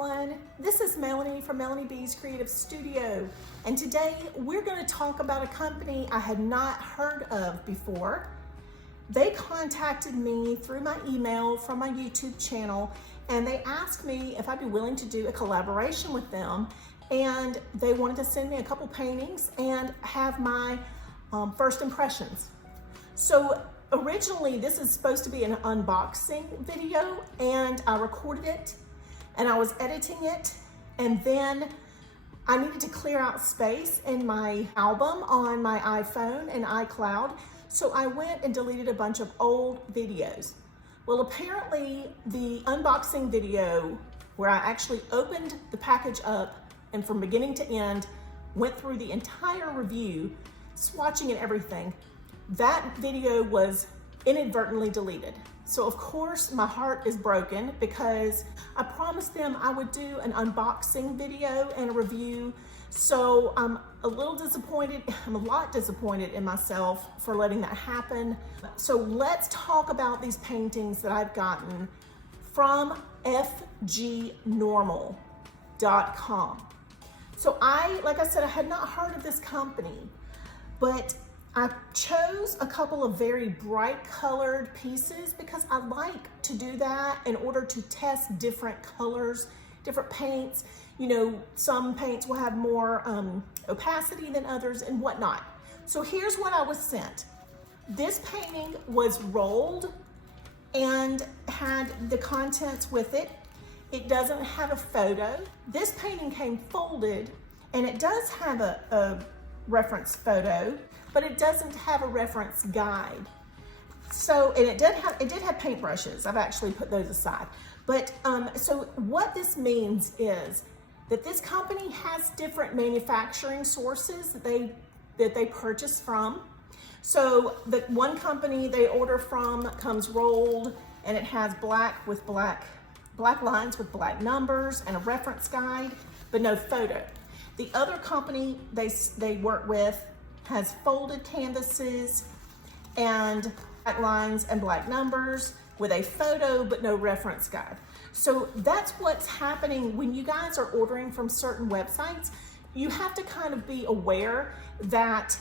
everyone. This is Melanie from Melanie B's Creative Studio, and today we're going to talk about a company I had not heard of before. They contacted me through my email from my YouTube channel, and they asked me if I'd be willing to do a collaboration with them, and they wanted to send me a couple paintings and have my first impressions. So originally, this is supposed to be an unboxing video, and I recorded it and I was editing it, and then I needed to clear out space in my album on my iPhone and iCloud, so I went and deleted a bunch of old videos. Well, apparently the unboxing video where I actually opened the package up and from beginning to end went through the entire review, swatching and everything, that video was inadvertently deleted. So of course my heart is broken because I promised them I would do an unboxing video and a review. So I'm a lot disappointed in myself for letting that happen. So let's talk about these paintings that I've gotten from FGNORMAL.com. So like I said, I had not heard of this company, but I chose a couple of very bright colored pieces because I like to do that in order to test different colors, different paints. You know, some paints will have more opacity than others and whatnot. So here's what I was sent. This painting was rolled and had the contents with it. It doesn't have a photo. This painting came folded, and it does have a reference photo, but it doesn't have a reference guide. So, and it did have paintbrushes. I've actually put those aside. But so what this means is that this company has different manufacturing sources that they purchase from. So the one company they order from comes rolled, and it has black lines with black numbers and a reference guide, but no photo. The other company they work with has folded canvases and black lines and black numbers with a photo but no reference guide. So that's what's happening when you guys are ordering from certain websites. You have to kind of be aware that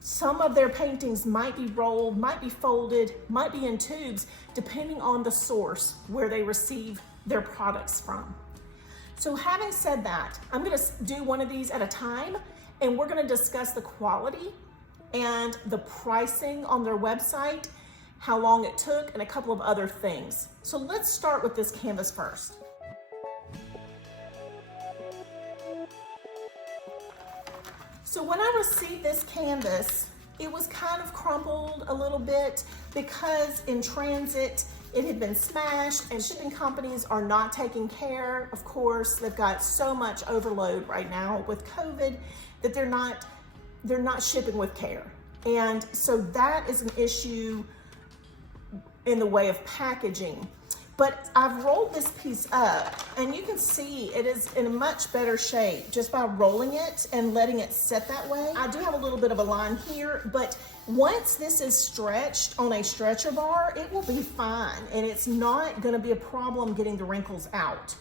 some of their paintings might be rolled, might be folded, might be in tubes, depending on the source where they receive their products from. So having said that, I'm gonna do one of these at a time, and we're gonna discuss the quality and the pricing on their website, how long it took, and a couple of other things. So let's start with this canvas first. So when I received this canvas, it was kind of crumpled a little bit because in transit, it had been smashed, and shipping companies are not taking care. Of course, they've got so much overload right now with COVID that they're not shipping with care. And so that is an issue in the way of packaging. But I've rolled this piece up, and you can see it is in a much better shape just by rolling it and letting it sit that way. I do have a little bit of a line here, but once this is stretched on a stretcher bar, it will be fine, and it's not gonna be a problem getting the wrinkles out.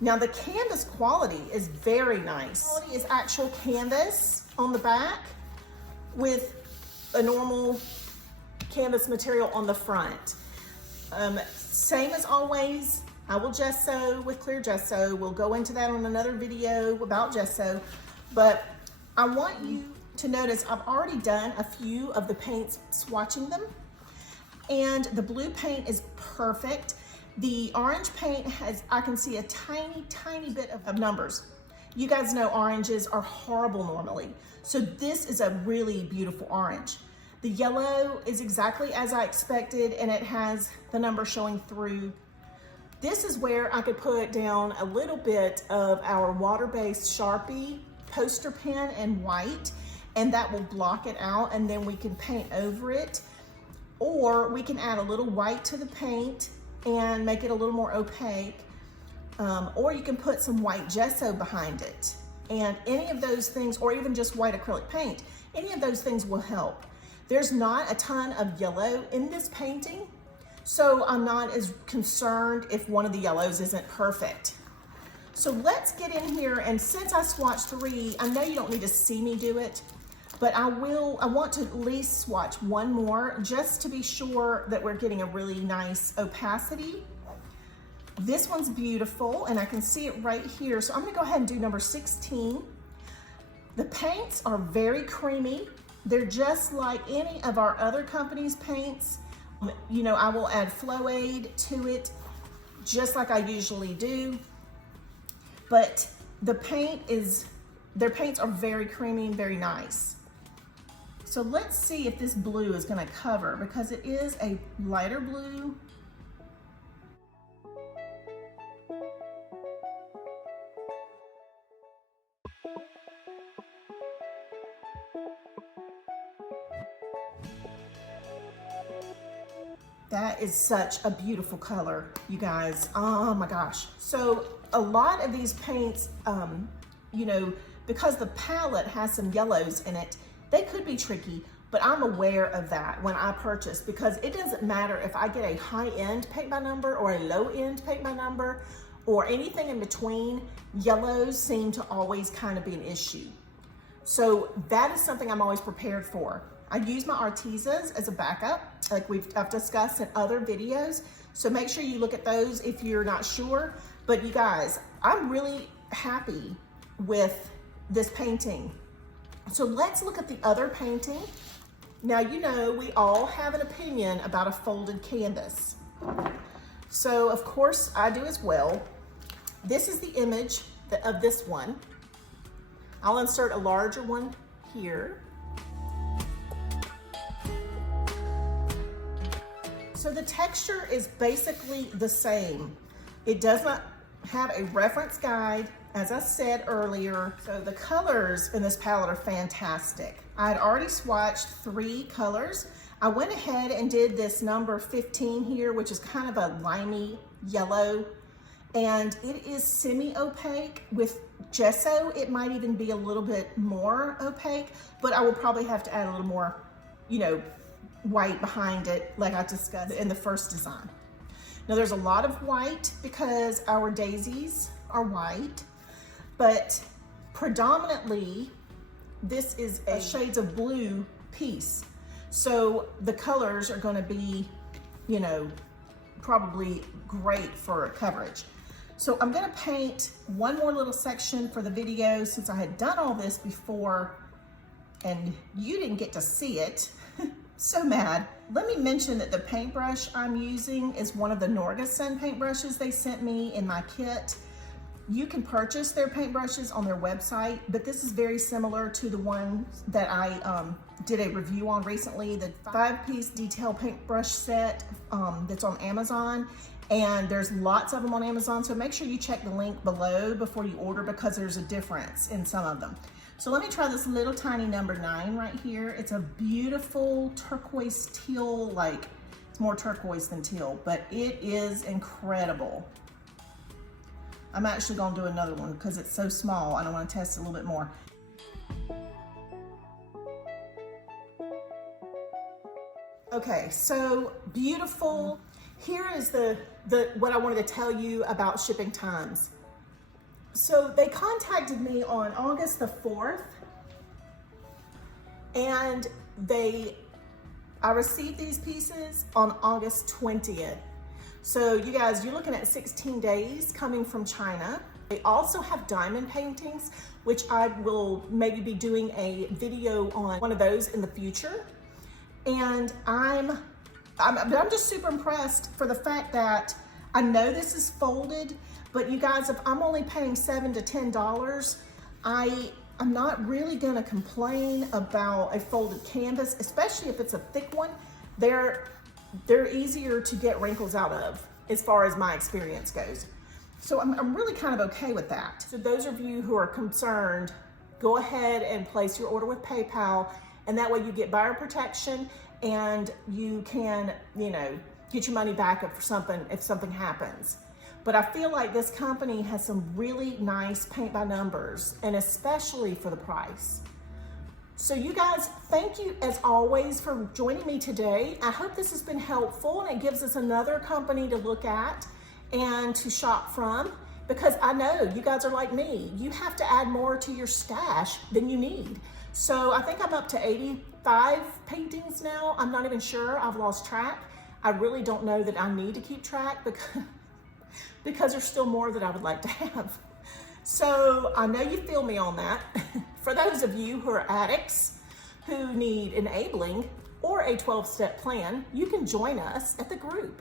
Now the canvas quality is very nice. Quality is actual canvas on the back with a normal canvas material on the front. Same as always, I will gesso with clear gesso. We'll go into that on another video about gesso, but I want you to notice I've already done a few of the paints swatching them, and the blue paint is perfect. The orange paint I can see a tiny bit of numbers. You guys know oranges are horrible normally, so this is a really beautiful orange. The yellow is exactly as I expected, and it has the number showing through. This is where I could put down a little bit of our water-based Sharpie poster pen in white, and that will block it out, and then we can paint over it. Or we can add a little white to the paint and make it a little more opaque. Or you can put some white gesso behind it. And any of those things, or even just white acrylic paint, any of those things will help. There's not a ton of yellow in this painting, so I'm not as concerned if one of the yellows isn't perfect. So let's get in here, and since I swatched 3, I know you don't need to see me do it, but I want to at least swatch one more just to be sure that we're getting a really nice opacity. This one's beautiful, and I can see it right here. So I'm gonna go ahead and do number 16. The paints are very creamy. They're just like any of our other company's paints. You know, I will add Flow Aid to it, just like I usually do. But their paints are very creamy and very nice. So let's see if this blue is gonna cover, because it is a lighter blue. That is such a beautiful color, you guys. Oh my gosh. So a lot of these paints, you know, because the palette has some yellows in it, they could be tricky, but I'm aware of that when I purchase, because it doesn't matter if I get a high-end paint by number or a low-end paint by number or anything in between, yellows seem to always kind of be an issue. So that is something I'm always prepared for. I use my Artezas as a backup, like I've discussed in other videos. So make sure you look at those if you're not sure. But you guys, I'm really happy with this painting. So let's look at the other painting. Now, you know, we all have an opinion about a folded canvas. So of course I do as well. This is the image of this one. I'll insert a larger one here. So the texture is basically the same. It does not have a reference guide, as I said earlier. So the colors in this palette are fantastic. I had already swatched 3 colors. I went ahead and did this number 15 here, which is kind of a limey yellow. And it is semi-opaque. With gesso, it might even be a little bit more opaque, but I will probably have to add a little more, you know, white behind it, like I discussed in the first design. Now there's a lot of white because our daisies are white, but predominantly this is a shades of blue piece. So the colors are gonna be, you know, probably great for coverage. So I'm gonna paint one more little section for the video, since I had done all this before and you didn't get to see it. So mad. Let me mention that the paintbrush I'm using is one of the Norgeson paintbrushes they sent me in my kit. You can purchase their paintbrushes on their website, but this is very similar to the one that I did a review on recently, the 5-piece detail paintbrush set that's on Amazon. And there's lots of them on Amazon, so make sure you check the link below before you order, because there's a difference in some of them. So let me try this little tiny number 9 right here. It's a beautiful turquoise teal, like it's more turquoise than teal, but it is incredible. I'm actually gonna do another one because it's so small. I don't want to test it a little bit more. Okay, so beautiful. Here is what I wanted to tell you about shipping times. So they contacted me on August the 4th, and I received these pieces on August 20th. So you guys, you're looking at 16 days coming from China. They also have diamond paintings, which I will maybe be doing a video on one of those in the future. And I'm just super impressed for the fact that I know this is folded, but you guys, if I'm only paying $7 to $10, I'm not really gonna complain about a folded canvas, especially if it's a thick one. They're easier to get wrinkles out of, as far as my experience goes. So I'm really kind of okay with that. So those of you who are concerned, go ahead and place your order with PayPal, and that way you get buyer protection, and you can, you know, get your money back if something happens. But I feel like this company has some really nice paint by numbers, and especially for the price. So you guys, thank you as always for joining me today. I hope this has been helpful, and it gives us another company to look at and to shop from, because I know you guys are like me. You have to add more to your stash than you need. So I think I'm up to 85 paintings now. I'm not even sure, I've lost track. I really don't know that I need to keep track because there's still more that I would like to have. So I know you feel me on that. For those of you who are addicts, who need enabling or a 12-step plan, you can join us at the group.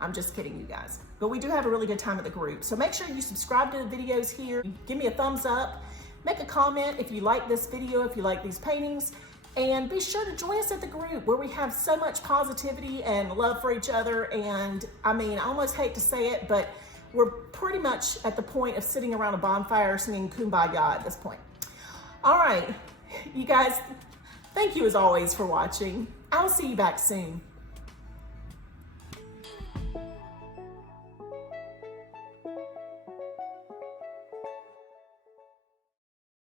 I'm just kidding, you guys. But we do have a really good time at the group. So make sure you subscribe to the videos here. Give me a thumbs up. Make a comment if you like this video, if you like these paintings. And be sure to join us at the group where we have so much positivity and love for each other. And I mean, I almost hate to say it, but we're pretty much at the point of sitting around a bonfire singing Kumbaya at this point. All right, you guys, thank you as always for watching. I'll see you back soon.